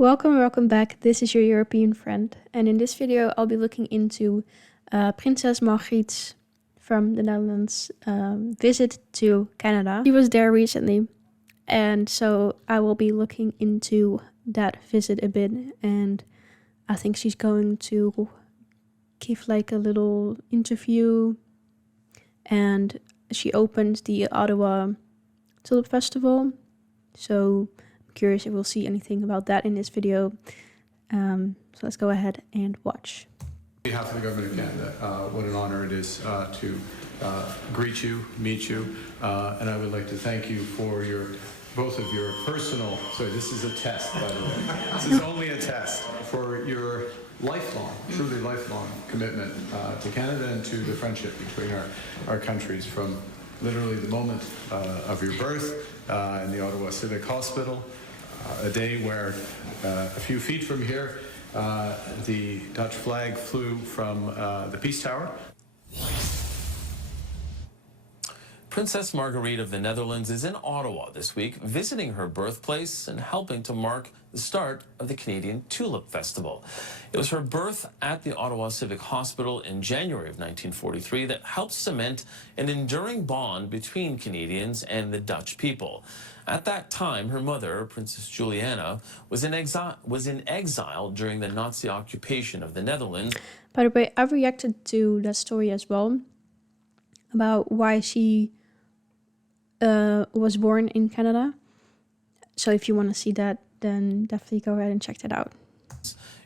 Welcome back. This is your European friend, and in this video I'll be looking into Princess Margriet's from the Netherlands visit to Canada. She was there recently, and so I will be looking into that visit a bit, and I think she's going to give like a little interview, and she opened the Ottawa Tulip Festival, so I'm curious if we'll see anything about that in this video. So let's go ahead and watch. On behalf of the Government of Canada, what an honor it is to greet you, meet you, and I would like to thank you for both of your personal, sorry, this is a test, by the way. This is only a test for your lifelong, truly lifelong commitment to Canada and to the friendship between our countries, from literally the moment of your birth in the Ottawa Civic Hospital, a day where a few feet from here the Dutch flag flew from the Peace Tower. Princess Margriet of the Netherlands is in Ottawa this week, visiting her birthplace and helping to mark the start of the Canadian Tulip Festival. It was her birth at the Ottawa Civic Hospital in January of 1943 that helped cement an enduring bond between Canadians and the Dutch people. At that time, her mother, Princess Juliana, was in exile during the Nazi occupation of the Netherlands. By the way, I've reacted to that story as well, about why she was born in Canada. So if you want to see that, then definitely go ahead and check that out.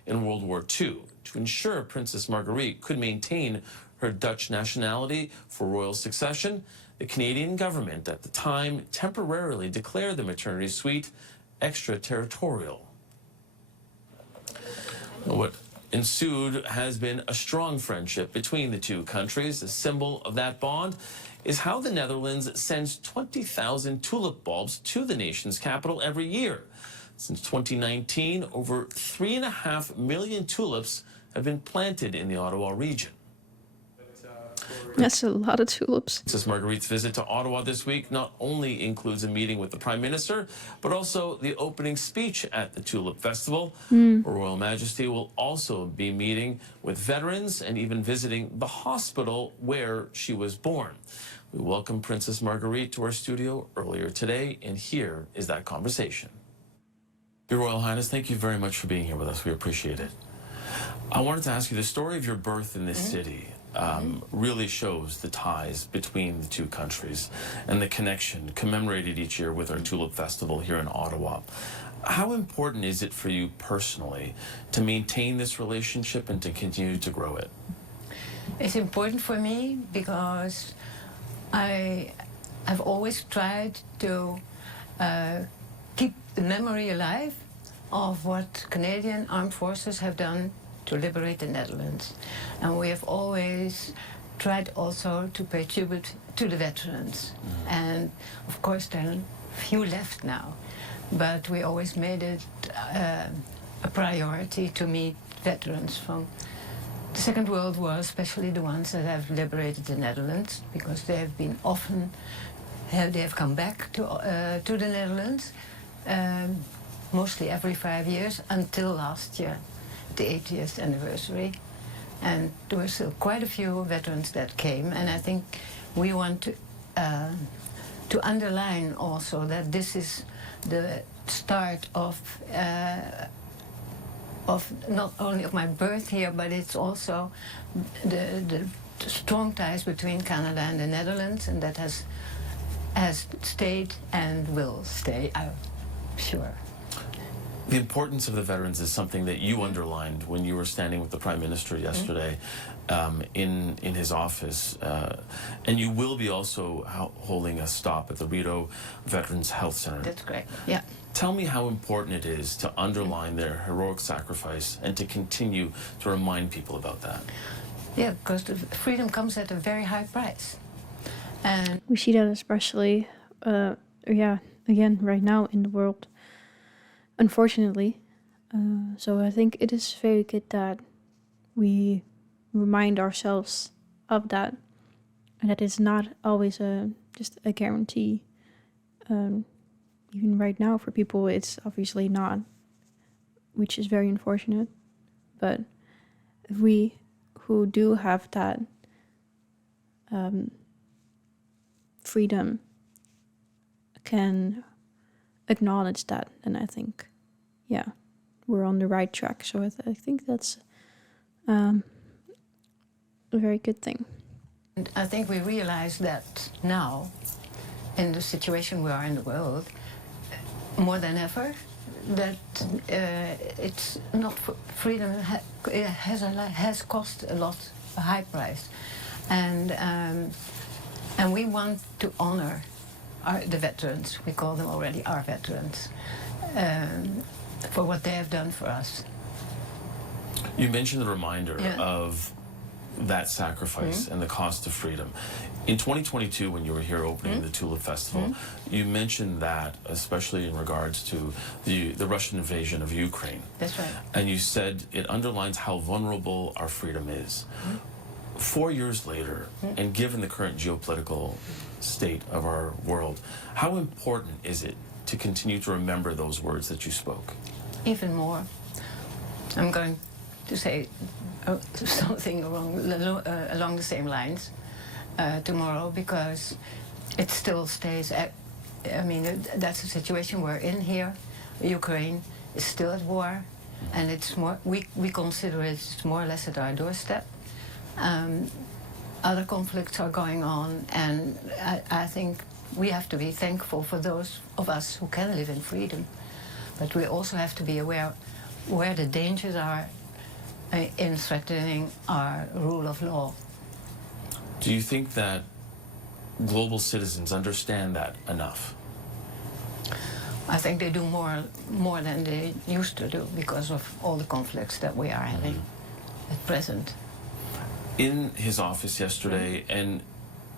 In World War II, to ensure Princess Margriet could maintain her Dutch nationality for royal succession, the Canadian government at the time temporarily declared the maternity suite extraterritorial. What ensued has been a strong friendship between the two countries. A symbol of that bond is how the Netherlands sends 20,000 tulip bulbs to the nation's capital every year. Since 2019, over 3.5 million tulips have been planted in the Ottawa region. That's a lot of tulips. Princess Margriet's visit to Ottawa this week not only includes a meeting with the Prime Minister, but also the opening speech at the Tulip Festival. Her Royal Majesty will also be meeting with veterans and even visiting the hospital where she was born. We welcomed Princess Margriet to our studio earlier today, and here is that conversation. Your Royal Highness, thank you very much for being here with us. We appreciate it. I wanted to ask you, the story of your birth in this city really shows the ties between the two countries and the connection commemorated each year with our Tulip Festival here in Ottawa. How important is it for you personally to maintain this relationship and to continue to grow it? It's important for me because I've always tried to keep the memory alive of what Canadian armed forces have done to liberate the Netherlands. And we have always tried also to pay tribute to the veterans. And of course there are few left now, but we always made it a priority to meet veterans from the Second World War, especially the ones that have liberated the Netherlands, because they have been often, they have come back to the Netherlands, mostly every 5 years until last year, the 80th anniversary. And there were still quite a few veterans that came, and I think we want to underline also that this is the start of not only of my birth here, but it's also the strong ties between Canada and the Netherlands, and that has stayed and will stay, I'm sure. The importance of the veterans is something that you underlined when you were standing with the Prime Minister yesterday in his office. And you will be also holding a stop at the Rideau Veterans Health Center. That's great, yeah. Tell me how important it is to underline their heroic sacrifice and to continue to remind people about that. Yeah, because the freedom comes at a very high price. And We see that especially, again, right now in the world, unfortunately. So I think it is very good that we remind ourselves of that, and that is not always just a guarantee. Even right now for people, it's obviously not which is very unfortunate. But if we who do have that freedom can acknowledge that, then I think, yeah, we're on the right track. So I think that's a very good thing. And I think we realize that now, in the situation we are in the world, more than ever, that it's not freedom has cost a lot, a high price, and we want to honor the veterans. We call them already our veterans, for what they have done for us. You mentioned the reminder of that sacrifice and the cost of freedom. In 2022, when you were here opening the Tulip Festival, you mentioned that, especially in regards to the Russian invasion of Ukraine. That's right. And you said it underlines how vulnerable our freedom is. 4 years later, and given the current geopolitical state of our world, how important is it to continue to remember those words that you spoke? Even more. I'm going to say something along the same lines tomorrow, because it still stays I mean, that's a situation we're in here. Ukraine is still at war, and it's more, we consider it's more or less at our doorstep. Other conflicts are going on, and I think we have to be thankful for those of us who can live in freedom. But we also have to be aware where the dangers are in threatening our rule of law. Do you think that global citizens understand that enough? I think they do more than they used to do because of all the conflicts that we are having at present. In his office yesterday, and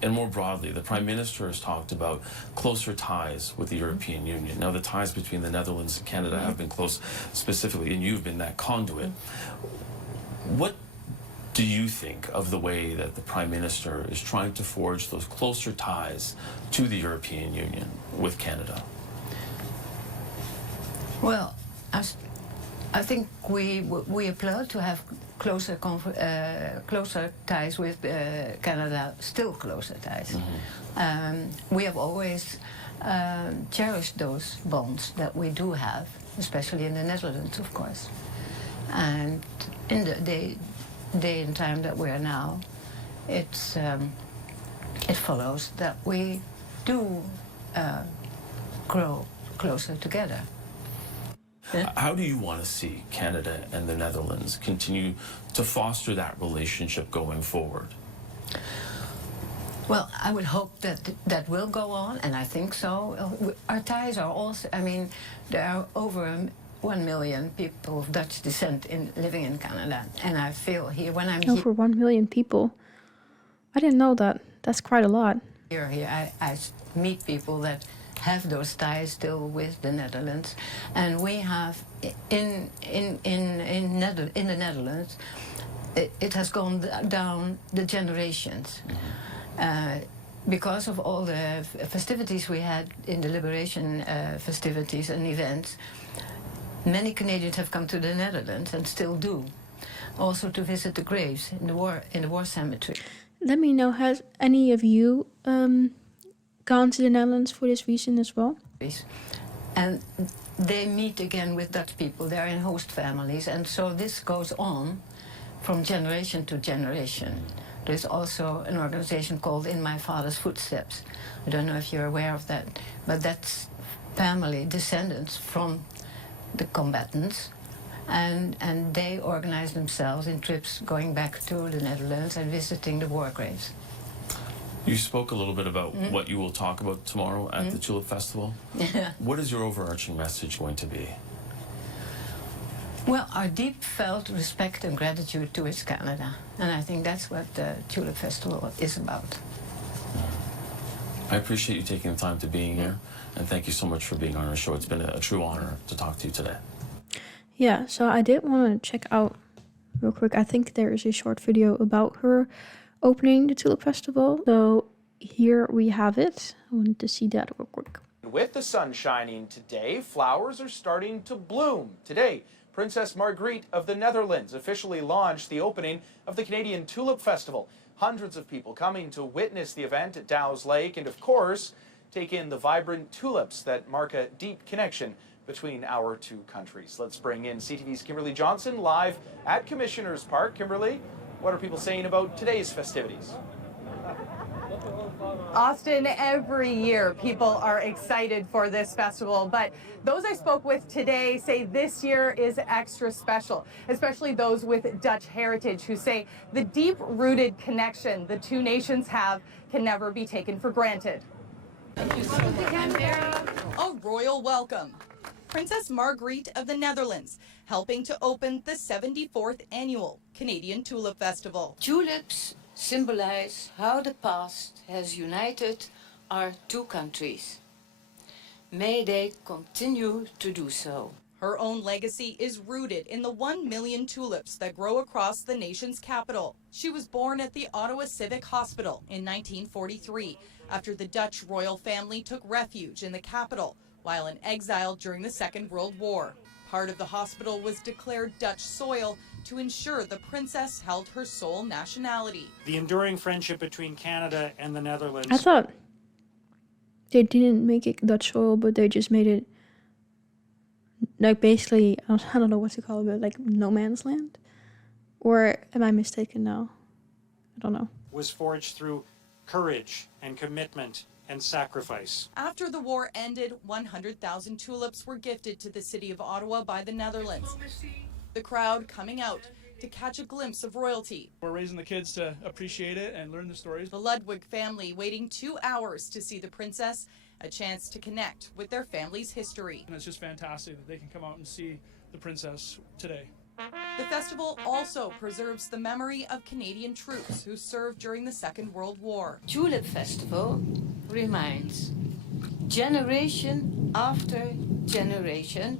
more broadly, the Prime Minister has talked about closer ties with the European Union. Now, the ties between the Netherlands and Canada have been close specifically, and you've been that conduit. What do you think of the way that the Prime Minister is trying to forge those closer ties to the European Union with Canada? Well, I think we applaud to have closer ties with Canada, still closer ties. We have always cherished those bonds that we do have, especially in the Netherlands, of course. And in the day and time that we are now, it follows that we do grow closer together. How do you want to see Canada and the Netherlands continue to foster that relationship going forward? Well, I would hope that that will go on, and I think so. Our ties are also, I mean, there are over 1 million people of Dutch descent living in Canada, and I feel here, when I'm Over 1 million people? I didn't know that. That's quite a lot. Here, I meet people that have those ties still with the Netherlands, and we have in the Netherlands, it has gone down the generations. Because of all the festivities we had in the liberation festivities and events, many Canadians have come to the Netherlands and still do, also to visit the graves in the war cemetery. Let me know, has any of you gone to the Netherlands for this reason as well? And they meet again with Dutch people. They're in host families, and so this goes on from generation to generation. There's also an organization called In My Father's Footsteps. I don't know if you're aware of that, but that's family descendants from the combatants, and they organize themselves in trips going back to the Netherlands and visiting the war graves. You spoke a little bit about what you will talk about tomorrow at the Tulip Festival. Yeah. What is your overarching message going to be? Well, our deep felt respect and gratitude towards Canada. And I think that's what the Tulip Festival is about. I appreciate you taking the time to being here, and thank you so much for being on our show. It's been a true honor to talk to you today. Yeah, so I did want to check out real quick. I think there is a short video about her opening the Tulip Festival. So here we have it. I wanted to see that real quick. With the sun shining today, flowers are starting to bloom. Today, Princess Margriet of the Netherlands officially launched the opening of the Canadian Tulip Festival. Hundreds of people coming to witness the event at Dow's Lake and, of course, take in the vibrant tulips that mark a deep connection between our two countries. Let's bring in CTV's Kimberly Johnson live at Commissioners Park. Kimberly, what are people saying about today's festivities? Austin, every year people are excited for this festival, but those I spoke with today say this year is extra special, especially those with Dutch heritage who say the deep-rooted connection the two nations have can never be taken for granted. Thank you so much. A royal welcome. Princess Margriet of the Netherlands, helping to open the 74th annual Canadian Tulip Festival. Tulips symbolize how the past has united our two countries. May they continue to do so. Her own legacy is rooted in the 1 million tulips that grow across the nation's capital. She was born at the Ottawa Civic Hospital in 1943 after the Dutch royal family took refuge in the capital while in exile during the Second World War. Part of the hospital was declared Dutch soil to ensure the princess held her sole nationality. The enduring friendship between Canada and the Netherlands. I thought they didn't make it Dutch soil, but they just made it like basically, I don't know what to call it, but like no man's land? Or am I mistaken now? I don't know. Was forged through courage and commitment and sacrifice. After the war ended, 100,000 tulips were gifted to the city of Ottawa by the Netherlands. The crowd coming out to catch a glimpse of royalty. We're raising the kids to appreciate it and learn the stories. The Ludwig family waiting 2 hours to see the princess, a chance to connect with their family's history. And it's just fantastic that they can come out and see the princess today. The festival also preserves the memory of Canadian troops who served during the Second World War. Tulip Festival reminds generation after generation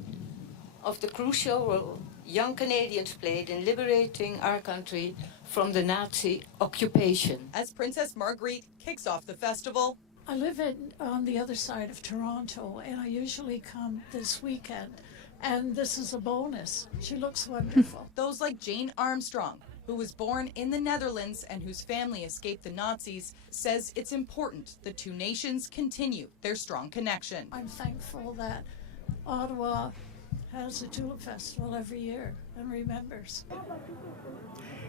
of the crucial role young Canadians played in liberating our country from the Nazi occupation. As Princess Margriet kicks off the festival, I live on the other side of Toronto, and I usually come this weekend. And this is a bonus. She looks wonderful. Those like Jane Armstrong, who was born in the Netherlands and whose family escaped the Nazis, says it's important the two nations continue their strong connection. I'm thankful that Ottawa has a Tulip Festival every year and remembers.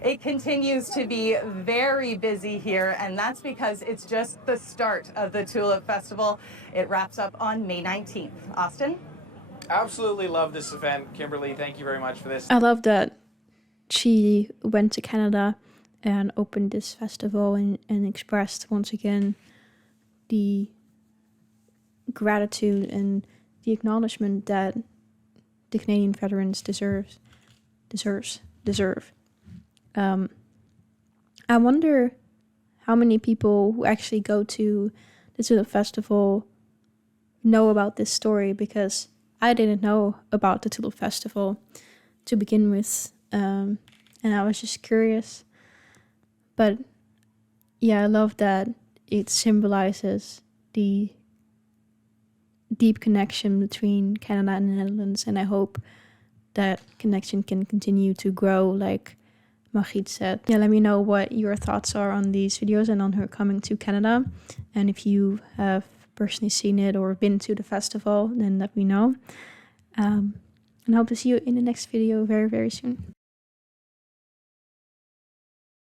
It continues to be very busy here, and that's because it's just the start of the Tulip Festival. It wraps up on May 19th. Austin? Absolutely love this event. Kimberly, thank you very much for this. I love that she went to Canada and opened this festival and expressed once again the gratitude and the acknowledgement that the Canadian veterans deserve. I wonder how many people who actually go to the Tulip Festival know about this story, because I didn't know about the Tulip Festival to begin with, and I was just curious. But yeah, I love that it symbolizes the deep connection between Canada and the Netherlands, and I hope that connection can continue to grow, like Margriet said. Yeah, let me know what your thoughts are on these videos and on her coming to Canada, and if you have personally seen it or been to the festival, then let me know. And I hope to see you in the next video very, very soon.